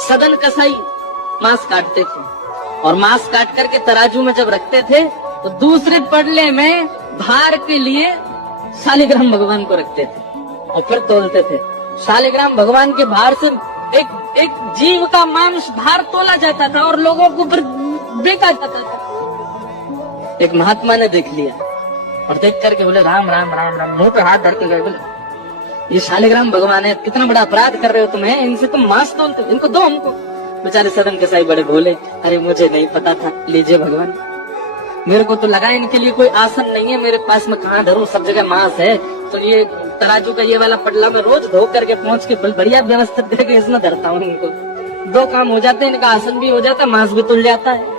सदन कसाई मांस काटते थे और मांस काट करके तराजू में जब रखते थे तो दूसरे पड़ले में भार के लिए शालिग्राम भगवान को रखते थे और फिर तोलते थे। शालिग्राम भगवान के भार से एक जीव का मांस भार तोला जाता था और लोगों को फिर बेचा जाता था। एक महात्मा ने देख लिया और देख करके बोले राम राम राम राम, मुंह पे हाथ धर के गए, बोले ये शालिग्राम भगवान है, कितना बड़ा अपराध कर रहे हो तुम्हें, इनसे तुम मांस तोलते हो, इनको दो हमको। बेचारे सदन कसाई बड़े भोले, अरे मुझे नहीं पता था, लीजिए भगवान, मेरे को तो लगा इनके लिए कोई आसन नहीं है, मेरे पास में कहाँ धरूं, सब जगह मांस है, तो ये तराजू का ये वाला पटला में रोज धो करके पहुंच के बढ़िया व्यवस्थित करके इसमें धरता हूँ इनको, दो काम हो जाते हैं, इनका आसन भी हो जाता है, मांस भी तुल जाता है।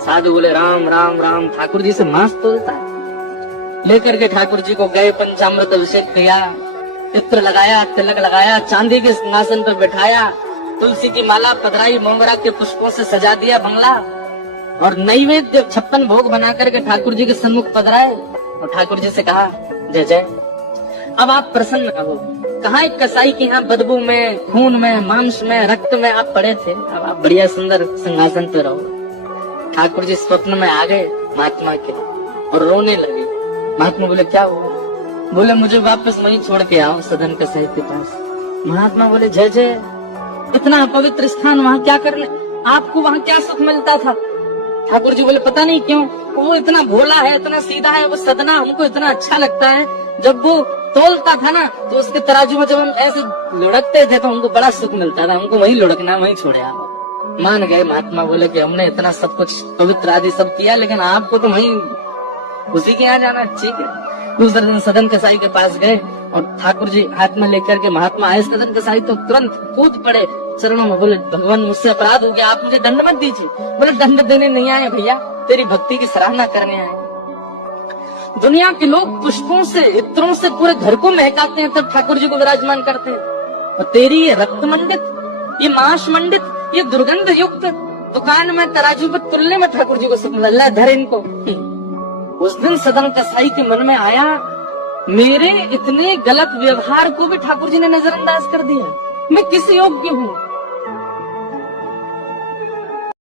साधु बोले राम राम राम, ठाकुर जी से मांस तोलता है। लेकर के ठाकुर जी को गए, पंचामृत अभिषेक किया, इत्र लगाया, तिलक लगाया, चांदी के सिंहासन पर बैठाया, तुलसी की माला पधराई, मोगरा के पुष्पों से सजा दिया बंगला और नैवेद्य 56 भोग बना करके ठाकुर जी के सम्मुख पधराए और ठाकुर जी से कहा जय जय। अब आप प्रसन्न रहो, कहाँ एक कसाई के यहाँ बदबू में, खून में, मांस में, रक्त में आप पड़े थे, अब आप बढ़िया सुंदर सिंहासन पे रहो। ठाकुर जी स्वप्न में आ गए महात्मा के और रोने लगे। महात्मा बोले क्या हुआ? बोले मुझे वापस वहीं छोड़ के आओ सदन कसाई के पास। महात्मा बोले जय जय, इतना पवित्र स्थान वहाँ क्या करने, आपको वहाँ क्या सुख मिलता था? ठाकुर जी बोले पता नहीं क्यों, वो इतना भोला है, इतना सीधा है, वो सदना हमको इतना अच्छा लगता है, जब वो तोलता था ना तो उसके तराजू में जब हम ऐसे लुढ़कते थे तो हमको बड़ा सुख मिलता था, हमको वहीं लुढ़कना, वहीं छोड़े आओ। मान गए महात्मा, बोले कि हमने इतना सब कुछ पवित्र आदि सब किया, लेकिन आपको तो वहीं उसी के यहाँ जाना ठीक है। दूसरे दिन सदन कसाई के पास गए और ठाकुर जी हाथ में लेकर के महात्मा आए, सदन कसाई तो तुरंत कूद पड़े चरणों में, बोले भगवान मुझसे अपराध हो गया, आप मुझे दंड मत दीजिए। बोले दंड देने नहीं आए भैया, तेरी भक्ति की सराहना करने आए। दुनिया के लोग पुष्पों से, इत्रों से पूरे घर को महकाते हैं, तब ठाकुर जी को विराजमान करते हैं, और तेरी ये रक्त मंडित, ये मांस मंडित, ये दुर्गंध युक्त दुकान में तराजू पर तुलने में ठाकुर जी को सुख मिला, धर इनको। उस दिन सदन कसाई के मन में आया, मेरे इतने गलत व्यवहार को भी ठाकुर जी ने नजरअंदाज कर दिया, मैं किस योग्य हूँ,